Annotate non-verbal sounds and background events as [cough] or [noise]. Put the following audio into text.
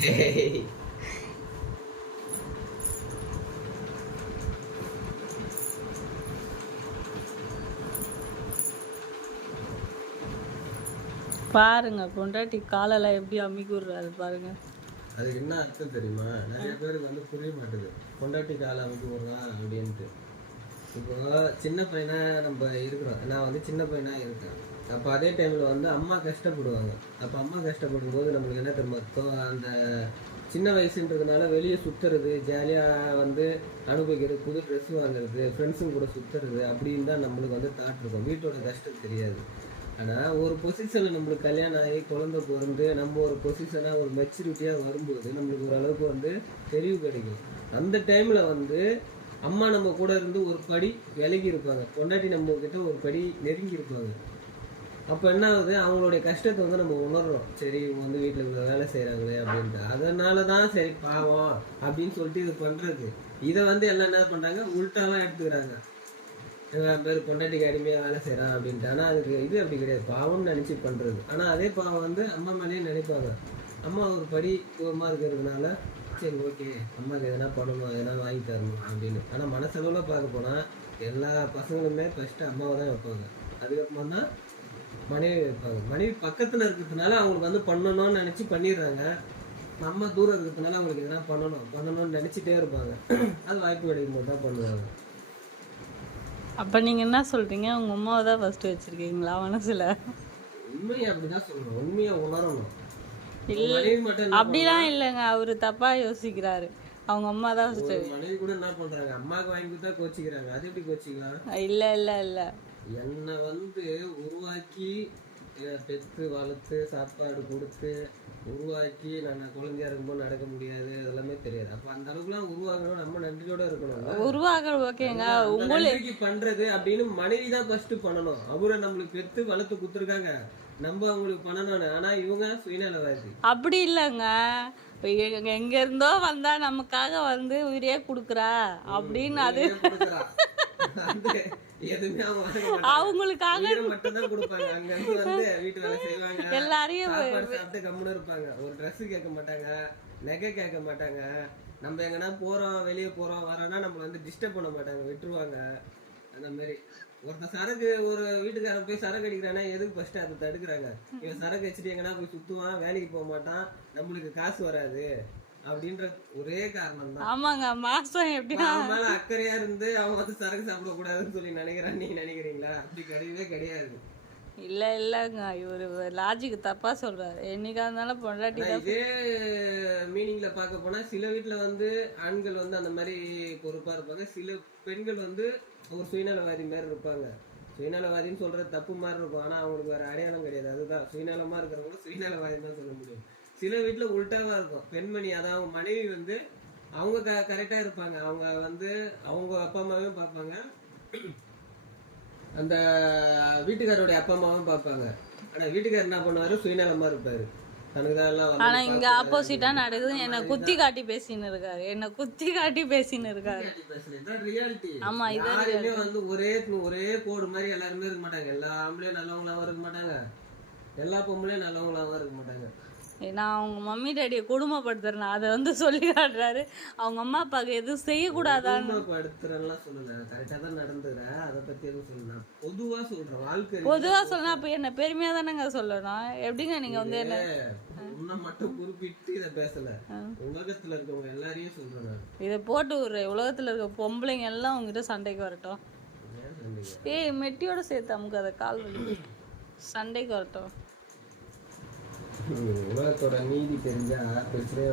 [laughs] பாருங்க பொண்டாட்டி காலெல்லாம் எப்படி அமுக்கி விடுறாரு பாருங்க. அதுக்கு என்ன அர்த்தம் தெரியுமா? நிறைய பேருக்கு வந்து புரிய மாட்டேது. பொண்டாட்டி காலை அமைக்க விடுறான் அப்படின்ட்டு. இப்போ சின்ன பையனா நம்ம இருக்கிறோம். நான் வந்து சின்ன பையனா இருக்கேன். அப்போ அதே டைமில் வந்து அம்மா கஷ்டப்படுவாங்க. அப்போ அம்மா கஷ்டப்படும் போது நம்மளுக்கு என்ன தெரியுமா? அந்த சின்ன வயசுன்றதுனால வெளியே சுற்றுறது ஜாலியாக வந்து அனுபவிக்கிறது புது ட்ரெஸ் வாங்குறது ஃப்ரெண்ட்ஸுங்க கூட சுற்றுறது அப்படின்னு தான் நம்மளுக்கு வந்து தாட் இருக்கும். வீட்டோட கஷ்டம் தெரியாது. ஆனால் ஒரு பொசிஷனில் நம்மளுக்கு கல்யாணம் ஆகி குழந்தை பிறந்து நம்ம ஒரு பொசிஷனாக ஒரு மெச்சூரிட்டியாக வரும்போது நம்மளுக்கு ஓரளவுக்கு வந்து தெளிவு கிடைக்கும். அந்த டைமில் வந்து அம்மா நம்ம கூட இருந்து ஒரு படி விலகி இருப்பாங்க. பொண்டாட்டி நம்ம கிட்ட ஒரு படி நெருங்கி இருப்பாங்க. அப்போ என்ன ஆகுது? அவங்களுடைய கஷ்டத்தை வந்து நம்ம உணர்றோம். சரி இவங்க வந்து வீட்டில் இவ்வளோ வேலை செய்கிறாங்களே அப்படின்ட்டு. அதனால தான் சரி பாவம் அப்படின்னு சொல்லிட்டு இது பண்ணுறது இதை வந்து எல்லாம் என்ன பண்ணுறாங்க உள்டாவாக எடுத்துக்கிறாங்க. பேர் பொண்டாட்டிக்கு அடிமையாக வேலை செய்கிறான் அப்படின்ட்டு. ஆனால் அதுக்கு இது அப்படி கிடையாது. பாவம்னு நினச்சி பண்ணுறது ஆனால் அதே பாவம் வந்து அம்மா மேலேயே நினைப்பாங்க. அம்மா ஒரு படி தூரமாக இருக்கிறதுனால சரி ஓகே. அம்மாவுக்கு எதனா பண்ணணும் எதனா வாங்கி தரணும் அப்படின்னு. ஆனால் மனசளவில் பார்க்க போனால் எல்லா பசங்களுமே ஃபஸ்ட்டு அம்மாவை தான் வைப்பாங்க. அதுக்கப்புறம் தான் மனைவி மனைவி பக்கத்தில் இருக்கிறதுனால அவங்களுக்கு வந்து பண்ணணும்னு நினச்சி பண்ணிடுறாங்க. நம்ம தூரம் இருக்கிறதுனால அவங்களுக்கு எதனா பண்ணணும் பண்ணணும்னு நினச்சிட்டே இருப்பாங்க. அது வாய்ப்பு கிடைக்கும் போது தான் பண்ணுவாங்க. அப்போ நீங்கள் என்ன சொல்கிறீங்க உங்கள் அம்மாவை தான் ஃபஸ்ட்டு வச்சுருக்கீங்களா மனசில்? உண்மையை அப்படிதான் சொல்லணும். உண்மையை உணரணும். அப்படிலாம் இல்லைங்க. அவர் தப்பாக யோசிக்கிறாரு. அவங்க அம்மா தான் மனைவி கூட என்ன பண்றாங்க? அம்மாவுக்கு வாங்கி கொடுத்தா கோச்சிக்கிறாங்க. அது எப்படி கோச்சிக்கலாம்? இல்லை இல்லை இல்லை. என்னை வந்து உருவாக்கி பெத்து வளர்த்து சாப்பாடு கொடுத்து உருவாக்கி நான் குழந்தையா இருக்கும்போது நடக்க முடியாது அதெல்லாமே தெரியாது. அப்ப அந்த அளவுக்குலாம் உருவாகணும் நம்ம நன்றியோட இருக்கணும். உருவாக ஓகேங்க. நன்றிக்கு பண்றது அப்படின்னு மனைவி தான் ஃபர்ஸ்ட் பண்ணணும். அவரை நம்மளுக்கு பெத்து வளர்த்து கொடுத்துருக்காங்க. நம்ம அவங்களுக்கு பண்ணணும் ஆனா இவங்க சுயநலவாதி. அப்படி இல்லைங்க. எங்க- எங்க இருந்தோ வந்தா நமக்காக வந்து உயிரே கொடுக்குறா. அப்படின்னு அது அவங்களுக்காக உயிரை மட்டும்தான் கொடுப்பாங்க. அங்க இருந்து வந்து வீட்டு வேலை செய்வாங்க. எல்லாரையும் சாப்பாடு சாப்பிட்டு கம்முன்னு இருப்பாங்க. ஒரு Dress கேட்க மாட்டாங்க. நகை கேட்க மாட்டாங்க. நம்ம எங்கன்னா போறோம் வெளியே போறோம் வரோம்னா நம்ம வந்து டிஸ்டர்ப் பண்ண மாட்டாங்க. விட்டுருவாங்க. அந்த மாதிரி. ஒருத்தன் சரக்கு ஒரு வீட்டுக்காரன் போய் சரக்கு அடிக்கிறானா எதுக்கு ஃபர்ஸ்ட் அதை தடுக்கிறாங்க? இவன் சரக்கு வச்சுட்டு எங்கன்னா போய் சுத்துவான் வேலைக்கு போக மாட்டான். நம்மளுக்கு காசு வராது. அப்படின்ற ஒரே காரணம் தான் ஆமாங்க மாசம் எப்படின்னா அவன் மேல அக்கறையா இருந்து அவன் வந்து சரக்கு சாப்பிட கூடாதுன்னு சொல்லி நினைக்கிறான் நீங்க நினைக்கிறீங்களா? அப்படி கிடையவே கிடையாது. இல்ல இல்லைங்க இவரு லாஜிக் தப்பா சொல்றாரு. என்னைக்கா இருந்தாலும் பொண்டாட்டி இதே மீனிங்ல பார்க்க போனா சில வீட்ல வந்து ஆண்கள் வந்து அந்த மாதிரி பொறுப்பா இருப்பாங்க. சில பெண்கள் வந்து ஒரு சுயநலவாதி மாதிரி இருப்பாங்க. சுயநலவாதின்னு சொல்றது தப்பு மாதிரி இருக்கும். ஆனா அவங்களுக்கு வேற அடையாளம் கிடையாது. அதுதான். சுயநலமா இருக்கிறவங்க சுயநலவாதின்னு தான் சொல்ல முடியும். சில வீட்ல உல்டாவா இருக்கும். பெண்மணி அதாவது மனைவி வந்து அவங்க க கரெக்டா இருப்பாங்க. அவங்க வந்து அவங்க அப்பா அம்மாவையும் பார்ப்பாங்க. அந்த வீட்டுக்காரோடைய அப்பா அம்மாவும் பார்ப்பாங்க. ஆனா வீட்டுக்காரர் என்ன பண்ணுவாரு? சுயநலமா இருப்பாரு. ஆனா இங்க ஆப்போசிட்டா நடக்குது. என்னை குத்தி காட்டி பேசின்னு இருக்காரு. என்னை குத்தி காட்டி பேசின்னு இருக்காரு. ஆமா, யாருமே வந்து ஒரே ஒரே கோடு மாதிரி எல்லாருமே இருக்க மாட்டாங்க. எல்லா ஆம்பளையும் நல்லவங்களாவும் இருக்க மாட்டாங்க. எல்லா பொம்பளையும் நல்லவங்களாவும் இருக்க மாட்டாங்க. நான் அவங்க மம்மி டேடியை கொடுமைப்படுத்துறேன். அதை வந்து சொல்லி காட்டுறாரு. அவங்க அம்மா அப்பாவுக்கு எதுவும் செய்யக்கூடாதான்னு. படுத்துறேன்லாம் சொல்லல. கரெக்டா தான் நடந்துக்கிறேன். அதை பத்தி எதுவும் சொல்லல. நான் பொதுவா சொல்றேன் வாழ்க்கை பொதுவா சொன்னா அப்ப என்ன பெருமையா தானேங்க சொல்லணும்? எப்படிங்க நீங்க வந்து என்ன? உன்னை மட்டும் குறிப்பிட்டு இதை பேசல. உலகத்துல இருக்கவங்க எல்லாரையும் சொல்றேன் நான். இதை போட்டு விடுற. உலகத்துல இருக்க பொம்பளைங்க எல்லாம் உங்ககிட்ட சண்டைக்கு வரட்டும். ஏய் மெட்டியோட சேர்த்து அமுக்கு அதை கால் வலி. சண்டைக்கு வரட்டும். ಹ್ಞೂ ಇವತ್ತು ರಂಗೀದಿ ತಿರ್ಗಾ ಬಿಸಿಲೇ